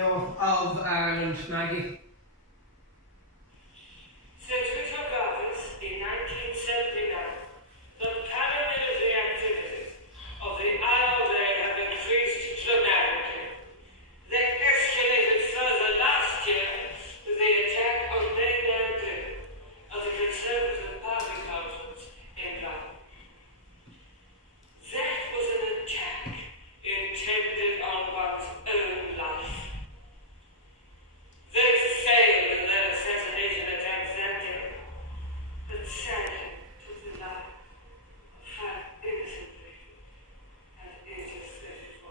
north of Ireland, Maggie. Since we took office in 1979, the paramilitary activities of the IRA have increased dramatically. They escalated further last year with the attack on Maynard Green of the Conservative Party conference in London. That was an attack intended on one's own life. They failed in their assassination attempts that day, but sadly took the life of 5 innocent people at the age of 34.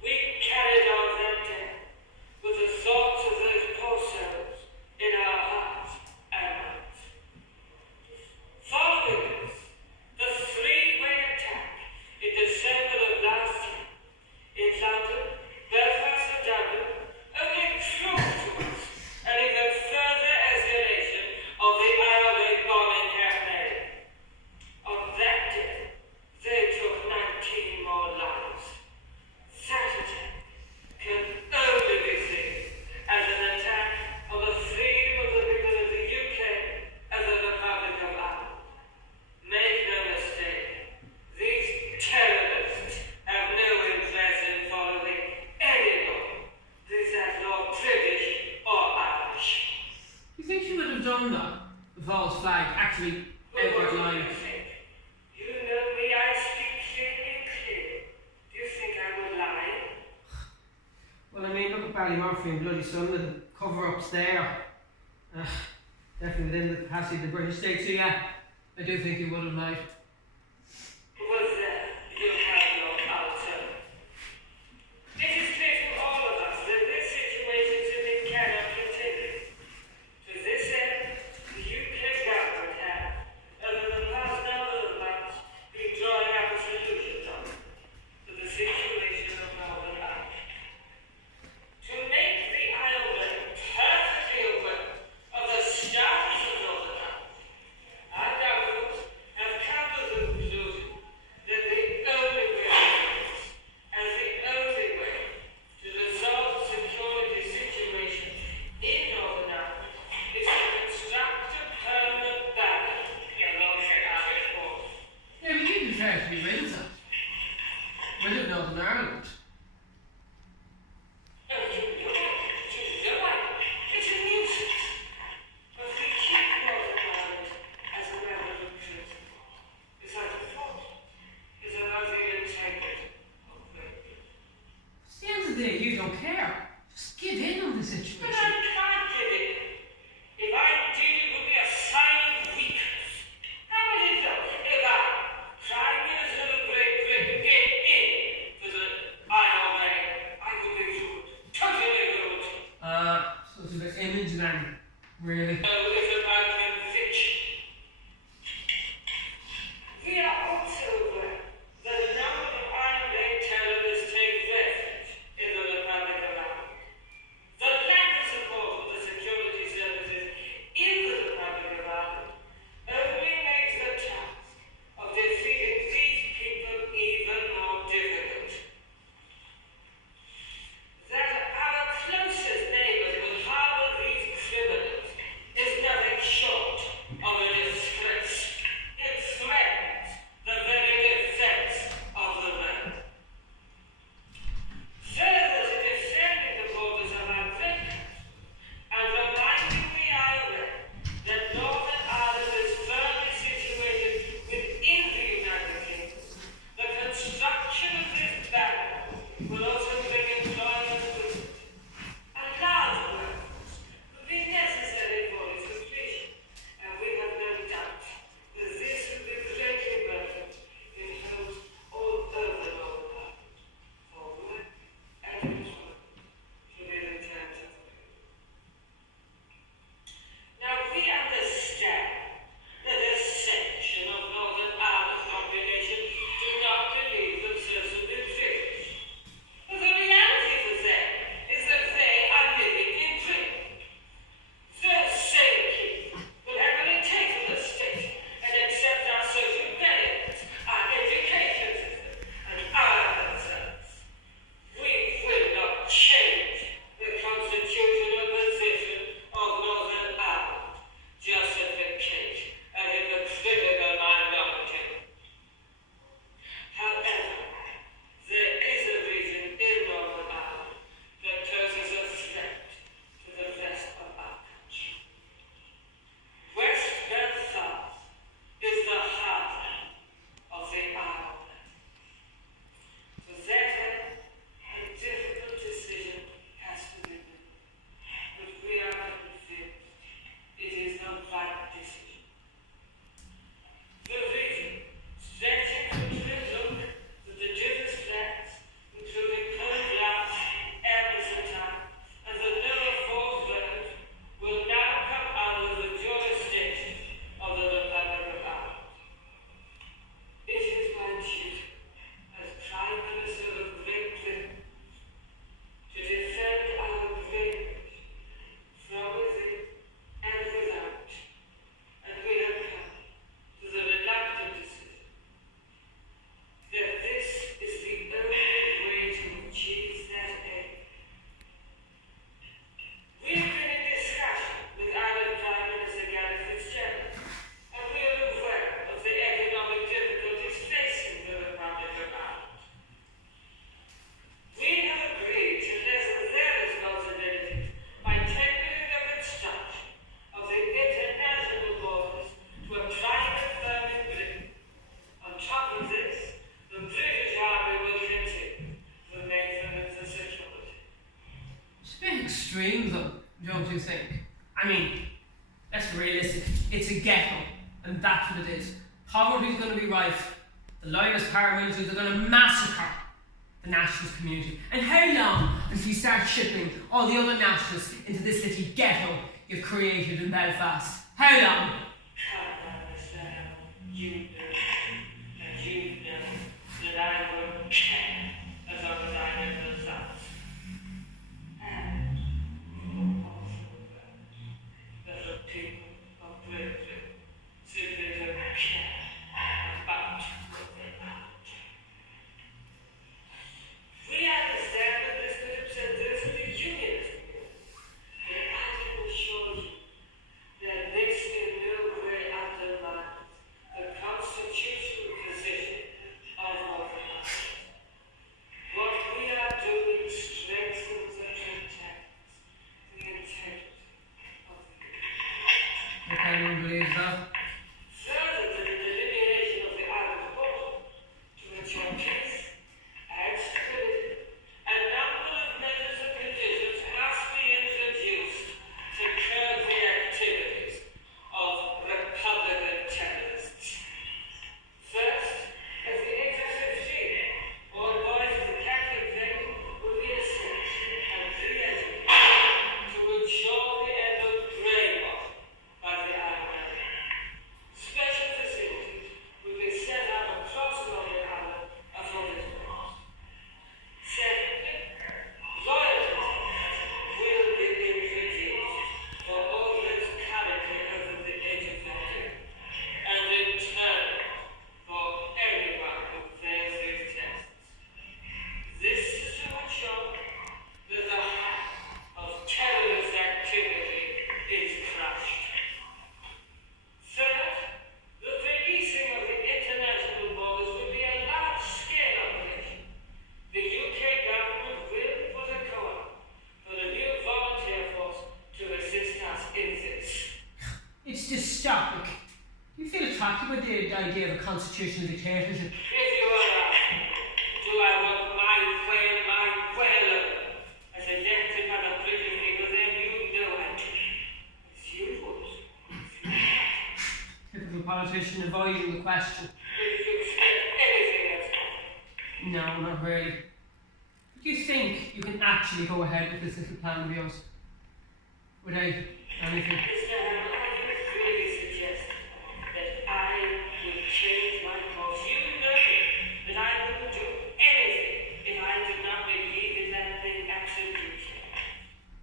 We carried on that day with the thoughts of those poor souls in our hearts and minds. Following this, the three-way attack in December of last year in London, Belfast and Dublin only proved to us an even further escalation of the IRA bombing campaign. On that day, they took 19 more lives. That attack can only be seen as an attack on the freedom of the people of the UK and the Republic of Ireland. Make no mistake, these terrorists have no interest in following any law, be that law British or Irish. You think she would have done that? The false flag actually But what do outlined. you think? You know me, I speak clearly and clear. Do you think I would lie? Well, I mean, look at Ballymurphy and Bloody Sunderland, the cover-ups there. Definitely within the capacity of the British state, so yeah, I do think he would have lied. Was there? You have no answer. It is clear to all of us that this situation simply cannot continue. To this end, the UK government have, over the past number of months, been drawing up a solution document for the situation of Northern Ireland. To make the Ireland perfectly aware of the status of Northern Ireland, our government have come to the conclusion that the only way and the only way to resolve the security situation in Northern Ireland is to construct a permanent barrier along the Irish border. Yeah, but you'd be fair to be rid of that. Rid of Northern Ireland. It's a nuisance. But we keep Northern Ireland as a revolution. It's like a thought. It's about the integrity of the people. At the end of the day, you don't care. Just give in on the But situation. I can't give it. If I did, it would be a sign of weakness. How would it look if I, 5 years of a Great Britain, gave in to the IRA? I would be rude. Totally rude. So it's a bit image then, really. So it's about conviction. We are also aware that a number of IRA terrorists take refuge in the Republic of Ireland. The lack of support for the security services in the Republic of Ireland only makes the task of defeating these people even more difficult. That our closest neighbors will harbor these criminals is nothing short of a basic. It's a ghetto, and that's what it is. Poverty's going to be rife. The lionist paramilitaries are going to massacre the nationalist community. And how long until you start shipping all the other nationalists into this little ghetto you've created in Belfast? How long? You know that I will care as long as I live those out. And also that the people of Britain simply don't care about what they are. We understand that this could upset those of the unionist movement, but I can assure you that this in no way undermines the constitutional position of Northern Ireland. What we are doing strengthens and protects the integrity of the Union. I can't even believe that. Further than the delineation of the Irish border to ensure peace and stability, a number of measures and conditions must be introduced to curb the activities of Republican terrorists. First, as the HSFC, all boys of the Catholic faith will be assessed and re-educated to ensure the end of brainwashing by the IRA. Special facilities will be set up across Northern Ireland for this purpose. Secondly, loyalty tests will be introduced for all those currently over the age of 15, and in turn for anyone who fails these tests. This is to ensure that the heart of terrorist activity is crushed. Third, the policing of the international borders will be a large-scale operation. The UK government will put a call for a new volunteer force to assist us in this. It's dystopic. Do you feel attracted by the idea of a constitutional dictatorship? If you are asking, do I want my quail as elected by the British people, then you know I do. It's you would. Typical politician avoiding the question. If you expect anything else, No, not really. Do you think you can actually go ahead with this little plan of yours? Without anything? Mr. Hamel, I would really suggest that I would change my course. You know that I wouldn't do anything if I did not believe in that thing absolutely.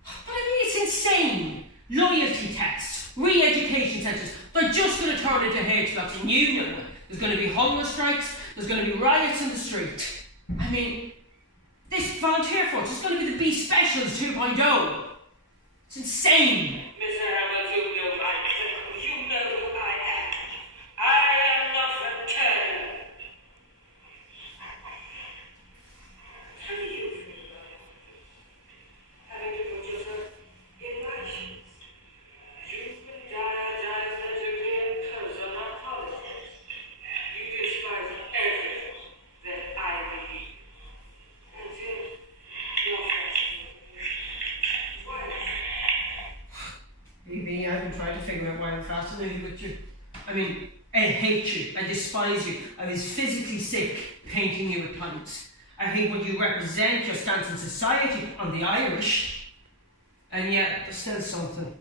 But I mean, it's insane. Loyalty tests, re-education centres, they're just going to turn into hate blocks, and you know it. There's going to be hunger strikes, there's going to be riots in the street. I mean, this volunteer force is going to be the B Specials 2.0. It's insane. Mr. Hamel, you know myself. You know who I am. I am not returning. How do you feel about all this? Having to put yourself in my shoes. You've been diametrically opposed on my politics. You despise everything that I believe. And yet, you're fascinated. Why? Maybe I've been trying to figure out why I'm fascinated with you. I mean, I hate you, I despise you, I was physically sick painting you at times. I hate what you represent, your stance in society, on the Irish. And yet, there's still something.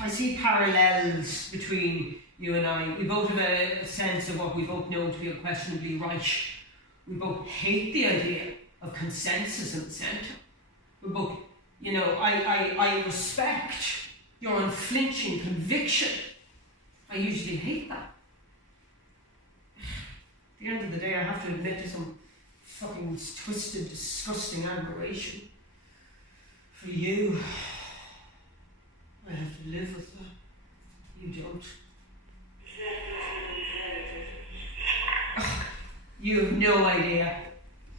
I see parallels between you and I. We both have a sense of what we both know to be unquestionably right. We both hate the idea of consensus in the centre. We both, you know, I respect your unflinching conviction. I usually hate that. At the end of the day, I have to admit to some fucking twisted, disgusting admiration for you. I have to live with that. You don't. You have no idea.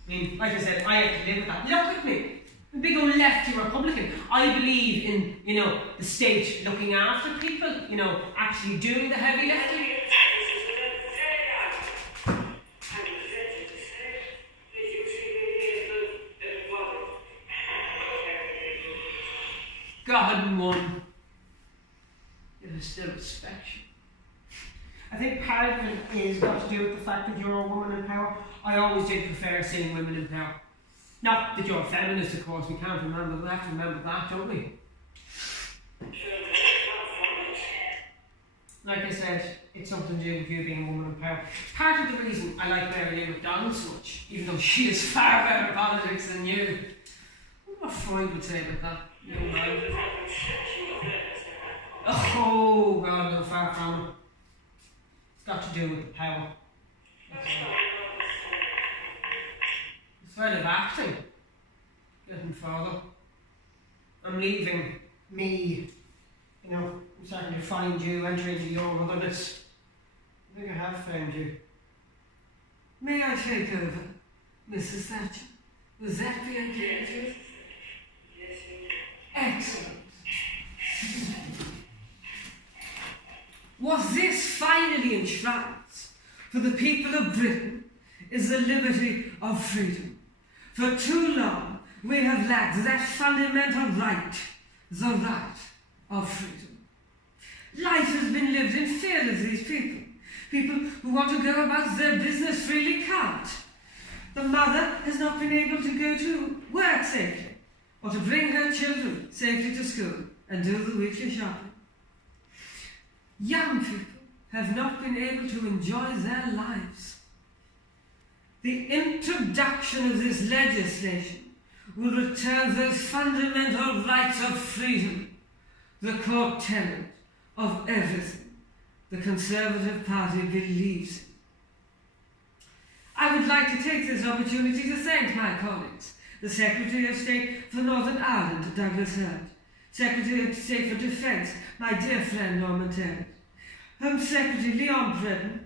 I mean, like I said, I have to live with that. Look at me. I'm a big old lefty Republican. I believe in, you know, the state looking after people, you know, actually doing the heavy lifting. God won. Yet I still respect you. I think part of it is got to do with the fact that you're a woman in power. I always did prefer seeing women in power. Not that you're a feminist, of course, we have to remember that, don't we? Like I said, it's something to do with you being a woman in power. Part of the reason I like Mary Lou McDonald so much, even though she is far better at politics than you. I wonder what Freud would say about that. Young man. Oh, God, no, far from it. It's got to do with the power. Instead of acting, getting further. I'm leaving me, I'm starting to find you, entering into your otherness. I think I have found you. May I take over, Mrs. Thatcher? Does that be okay? Yes. Excellent. Was this finally enshrined for the people of Britain is the liberty of freedom. For too long we have lacked that fundamental right, the right of freedom. Life has been lived in fear of these people. People who want to go about their business freely can't. The mother has not been able to go to work safely, or to bring her children safely to school and do the weekly shopping. Young people have not been able to enjoy their lives. The introduction of this legislation will return those fundamental rights of freedom, the core tenet of everything the Conservative Party believes in. I would like to take this opportunity to thank my colleagues, the Secretary of State for Northern Ireland, Douglas Hurd, Secretary of State for Defence, my dear friend Norman Tevitt, Home Secretary Leon Bredon,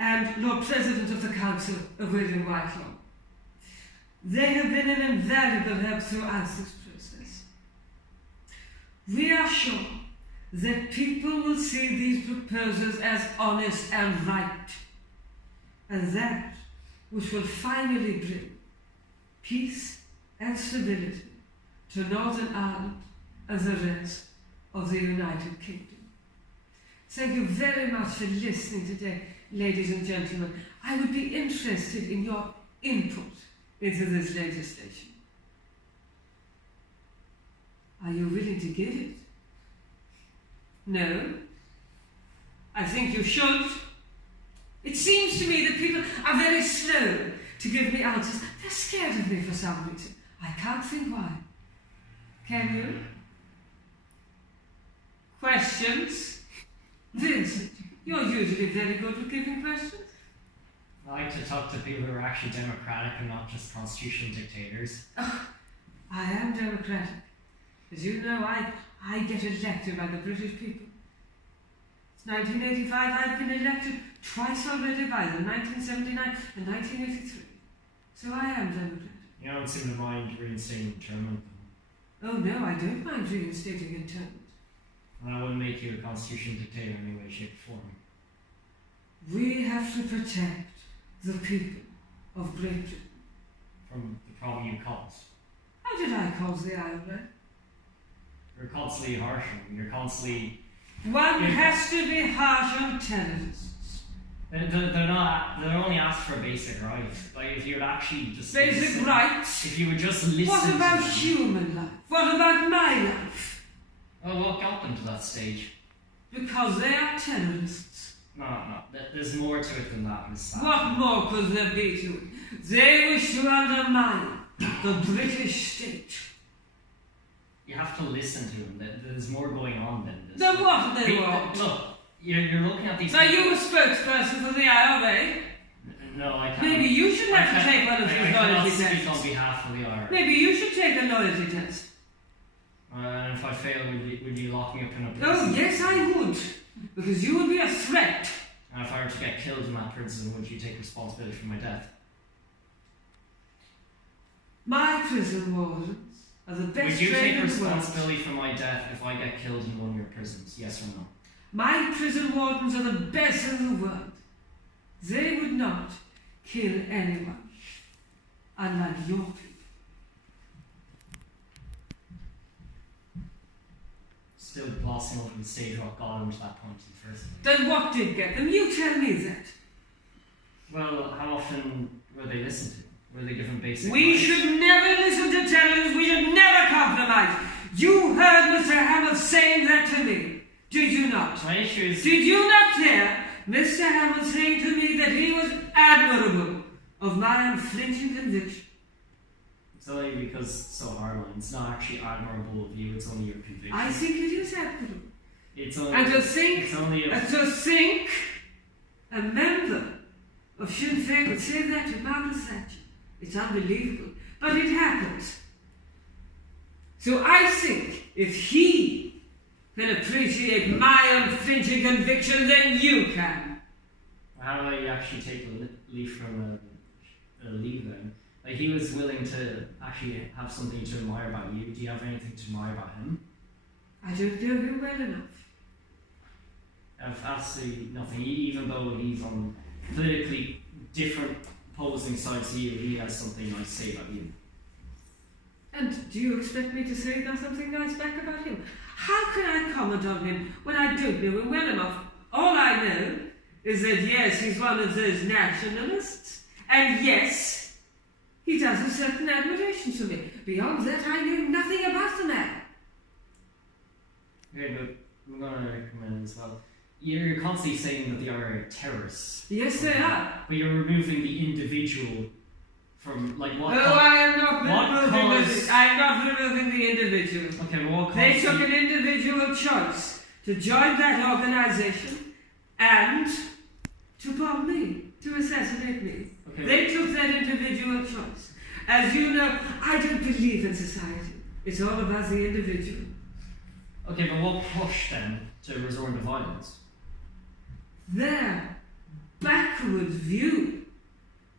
and Lord President of the Council of William Whitelaw. They have been an invaluable help throughout this process. We are sure that people will see these proposals as honest and right, and that which will finally bring peace and stability to Northern Ireland and the rest of the United Kingdom. Thank you very much for listening today, ladies and gentlemen. I would be interested in your input into this legislation. Are you willing to give it? No? I think you should. It seems to me that people are very slow to give me answers. They're scared of me for some reason. I can't think why. Can you? Questions? Vincent, you're usually very good at giving questions. I like to talk to people who are actually democratic and not just constitutional dictators. Oh, I am democratic. As you know, I get elected by the British people. It's 1985, I've been elected twice already by them, 1979 and 1983. So I am democratic. You don't seem to mind reinstating internment. Oh no, I don't mind reinstating internment. And I wouldn't make you a constitutional dictator in any way, shape, or form. We have to protect the people of Great Britain. From the problem you caused. How did I cause the Isle of Man? You're constantly harsh on them. You're constantly... One has to be harsh on terrorists. They're only asked for basic rights. Like, if you would actually just... Basic listen, rights? If you would just listen What about to them. human life? What about my life? Oh, what got them to that stage? Because they are terrorists. No. There's more to it than that, Miss Thatcher. What more could there be to it? They wish to undermine the British state. You have to listen to them. There's more going on than this. Then what do they People- want? Look, you're looking at these... So you a spokesperson for the IRA? No, I can't. Maybe you should have to take one of I these cannot loyalty speak tests. on behalf of the IRA. Maybe you should take a loyalty test. And if I fail, would you lock me up in a prison? Oh, yes, I would. Because you would be a threat. And if I were to get killed in that prison, would you take responsibility for my death? My prison wardens are the best Would you take trained in the world. responsibility for my death if I get killed in one of your prisons? Yes or no? My prison wardens are the best in the world. They would not kill anyone, unlike your people. still glossing over the stage what got him to that point in the first place. Then what did get them? You tell me that. Well, how often were they listened to? Were they given basic We rights? should never listen to tellings. We should never compromise. You heard Mr. Hamill saying that to me. Did you not? My issue is... Did you not hear Mr. Hamill saying to me that he was admirable of my unflinching conviction? It's only because it's so hardline. It's not actually admirable of you, it's only your conviction. I think it is admirable. It's only... And to think, It's only a... a member of Sinn Féin would say that to Margaret Thatcher. It's unbelievable. But it happens. So I think if he can appreciate my unflinching conviction, then you can. How about you actually take a leaf from a leave then? Like, he was willing to actually have something to admire about you. Do you have anything to admire about him? I don't know him well enough. I have absolutely nothing. Even though he's on politically different opposing sides to you, he has something nice to say about you. And do you expect me to say something nice back about him? How can I comment on him when I don't know him well enough? All I know is that yes, he's one of those nationalists, and yes, he does a certain admiration to me. Beyond that, I know nothing about the man. Okay, but I'm going to recommend as well. You're constantly saying that they are terrorists. Yes, they are. But you're removing the individual from, like, what... I am not what removing the individual. Okay, but what They caused took you- an individual choice to join that organisation and to bomb me, to assassinate me. Okay, They took that individual choice. As you know, I don't believe in society. It's all about the individual. okay, but what pushed them to resort to violence? Their backward view.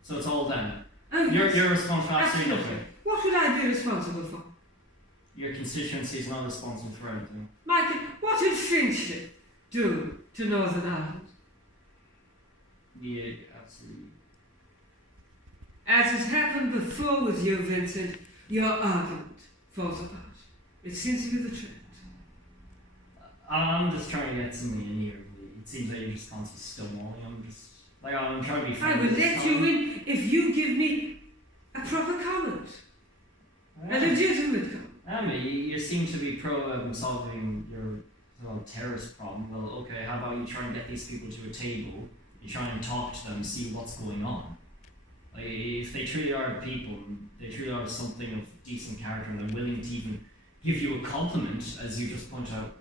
So it's all them. Oh, yes. You're responsible for absolutely Absolutely. nothing. What would I be responsible for? Your constituency is not responsible for anything. Michael, what did Finchley do to Northern Ireland? Yeah, absolutely. As has happened before with you, Vincent, your argument falls apart. It seems to be the trend. I'm just trying to get something in here. It seems like you're just constantly stonewalling. I'm trying to be fair. I will this let time. you in if you give me a proper comment. A legitimate comment. You seem to be pro solving your terrorist problem. Well, okay, how about you try and get these people to a table, you try and talk to them, see what's going on. Like, if they truly are people, they truly are something of decent character, and they're willing to even give you a compliment, as you just point out,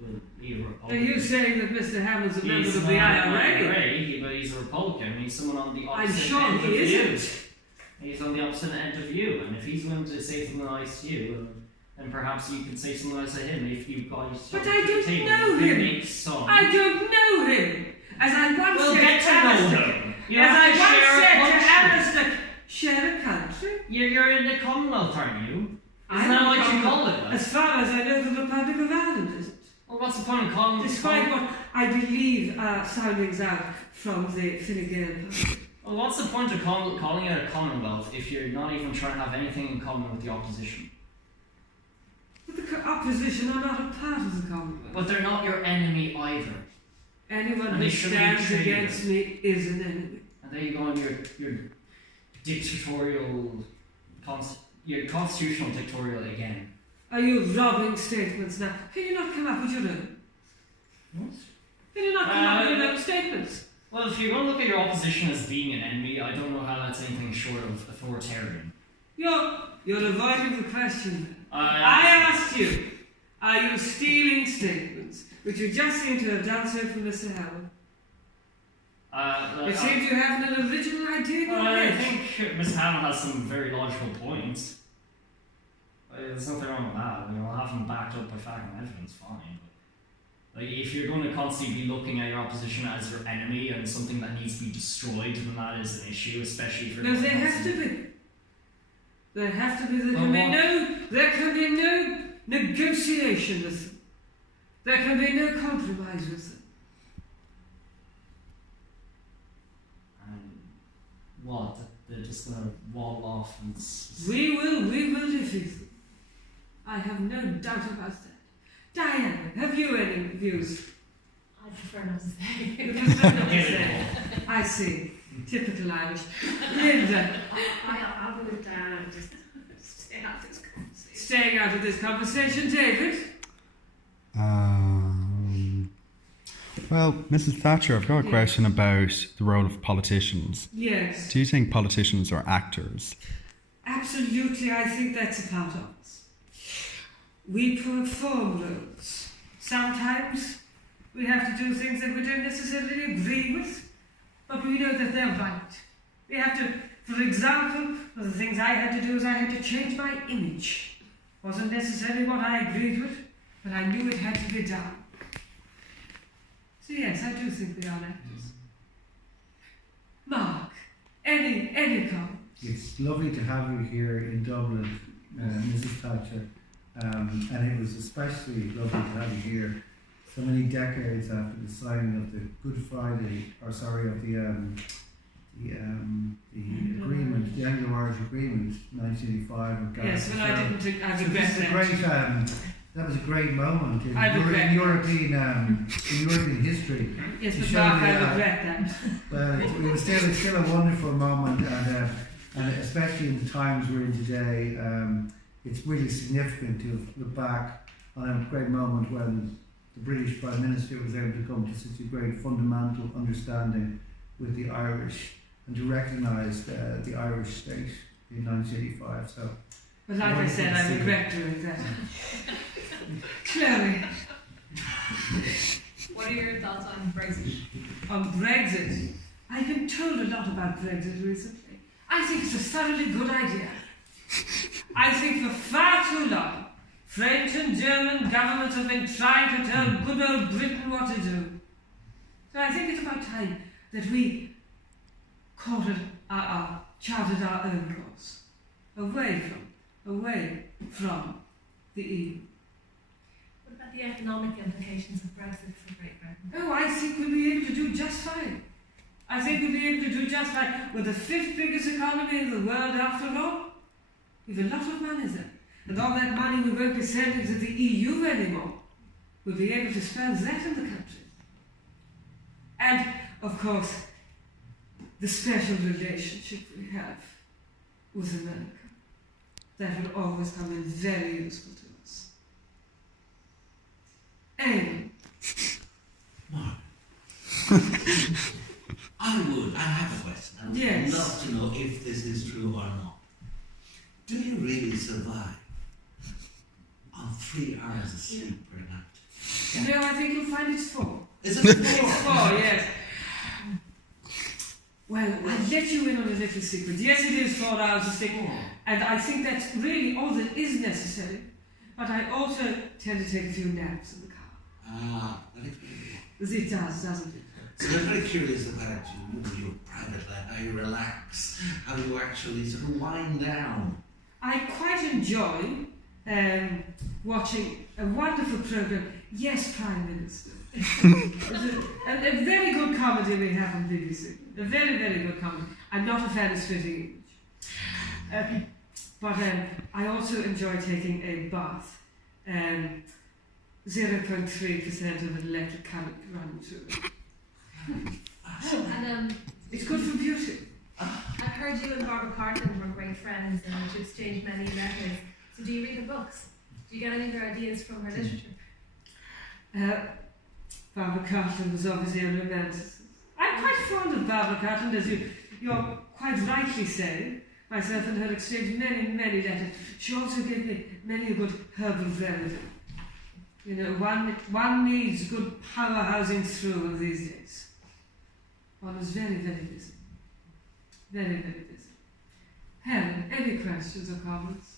well, you're a Are Republican. you saying that Mr. Hamill's a member He's of the not IRA? but he's a Republican. He's someone on the I'm opposite sure end he of you. isn't. He's on the opposite end of you, and if he's willing to say something nice to you, then perhaps you can say something nice to him. If you guys But talk I to the don't table, know you can him. make some. I don't know him. As I once Well, said get to to know Alistair. him. You As I have to once share a said to country. Alistair, share a country? You're in the Commonwealth, aren't you? Isn't I'm that not what you from- call it? Like? As far as I know, the Republic of Ireland isn't. Well, what's the point of calling Despite what I believe are soundings out from the Fine Gael party. Well, what's the point of calling it a Commonwealth if you're not even trying to have anything in common with the opposition? But the opposition are not a part of the Commonwealth. But they're not your enemy either. Anyone And who they shouldn't be stands treated. against me is an enemy. And there you go on your dictatorial, your constitutional dictatorial again. Are you robbing statements now? Can you not come up with your own? What? Can you not come up with your own statements? Well, if you're going to look at your opposition as being an enemy, I don't know how that's anything short of authoritarian. You're avoiding the question. I asked you, are you stealing statements, which you just seem to have done so from Mr. Howard? It seems you have an original idea in your I head. think Miss Hannah has some very logical points. There's nothing wrong with that. I'll have them backed up by fact and evidence, fine. But, like, if you're going to constantly be looking at your opposition as your enemy and something that needs to be destroyed, then that is an issue, especially for. No, there have to be. There have to be. There Well, can be what- no. There can be no negotiation with them. There can be no compromise with them. What? They're just going to wall off and. We will defeat them. I have no doubt about that. Diana, have you any views? I prefer not to say. You prefer not to say. I see. Typical Irish. Linda, I would just stay out of this conversation. staying out of this conversation. David? Well, Mrs. Thatcher, I've got a Yeah. question about the role of politicians. Yes. Do you think politicians are actors? Absolutely, I think that's a part of us. We perform roles. Sometimes we have to do things that we don't necessarily agree with, but we know that they're right. We have to, for example, one of the things I had to do is I had to change my image. Wasn't necessarily what I agreed with, but I knew it had to be done. So yes, I do think we are actors. Mark, any comment? It's lovely to have you here in Dublin, Mrs. Thatcher, and it was especially lovely to have you here so many decades after the signing of the Good Friday, agreement, the Anglo-Irish Agreement, 1985. With Gareth Yes, well, I Fitzgerald. didn't think I So regret this is a that. great, that was a great moment in, I regret in that. European history. Yes, to but show Mark, the, I regret that. Well, it's still a wonderful moment, and especially in the times we're in today, it's really significant to look back on a great moment when the British Prime Minister was able to come to such a great fundamental understanding with the Irish and to recognise the Irish state in 1985. So, But like I said, I regret doing that. Chloe, What are your thoughts on Brexit? on Brexit. I've been told a lot about Brexit recently. I think it's a thoroughly good idea. I think for far too long, French and German governments have been trying to tell good old Britain what to do. So I think it's about time that we charted our own course, away from the EU. What about the economic implications of Brexit for Great Britain? Oh, I think we'll be able to do just fine. I think we'll be able to do just fine. We're the fifth biggest economy in the world after all. We've a lot of money there. And all that money we won't be sending to the EU anymore. We'll be able to spend that in the country. And, of course, the special relationship we have with America. That will always come in very useful to us. Amy. Mark. I have a question. I would Yes. love to know if this is true or not. Do you really survive on 3 hours of sleep per night? No, I think you'll find it's 4. Is it 4? It's 4, yes. Well, I'll let you in on a little secret. Yes, it is 4 hours of sleep. And I think that's really all that is necessary. But I also tend to take a few naps in the car. Ah, that explains it. It does, doesn't it? So I'm very curious about you, your private life, how you relax, how you actually sort of wind down. I quite enjoy watching a wonderful program, Yes, Prime Minister. a very good comedy we have on BBC. A very, very good comedy. I'm not a fan of Spitting Image. But I also enjoy taking a bath. 0.3% of an electric current running through it. And It's good for beauty. I've heard you and Barbara Cartland were great friends and that you exchanged many letters. So do you read her books? Do you get any of your ideas from her literature? Barbara Cartland was obviously a romanticist. I'm quite fond of Barbara Cartland, as you're quite rightly saying. Myself and her exchanged many, many letters. She also gave me many a good herbal remedy. You know, one needs good powerhousing through of these days. One is very, very busy. Very, very busy. Helen, any questions or comments?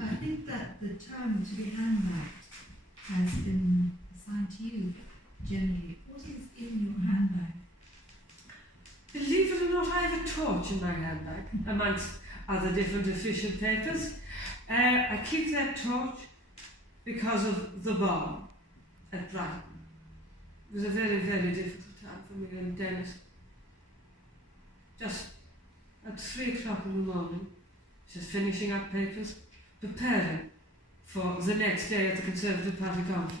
I think that the term to be handbagged has been assigned to you generally. What is in your handbag? Believe it or not, I have a torch in my handbag, amongst other different official papers. I keep that torch because of the bomb at Brighton. It was a very, very difficult time for me and Dennis. Just at 3 o'clock in the morning, just finishing up papers, preparing for the next day at the Conservative Party conference.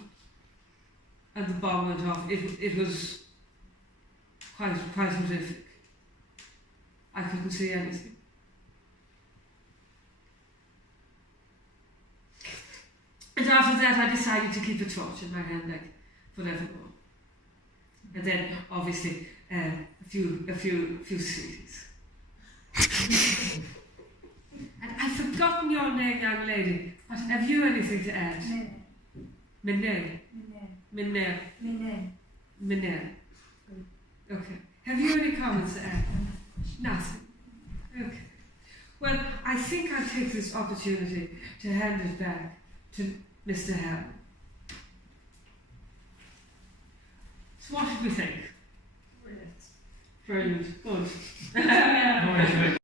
And the bomb went off. It was quite horrific. I couldn't see anything. And after that, I decided to keep a torch in my handbag forevermore. And then, obviously, a few sweeties. And I've forgotten your name, young lady. But have you anything to add? Minel. Minel. Okay. Have you any comments to add? Nothing. Okay. Well, I think I'll take this opportunity to hand it back to Mr. Hammond. So what did we think? Brilliant. Good.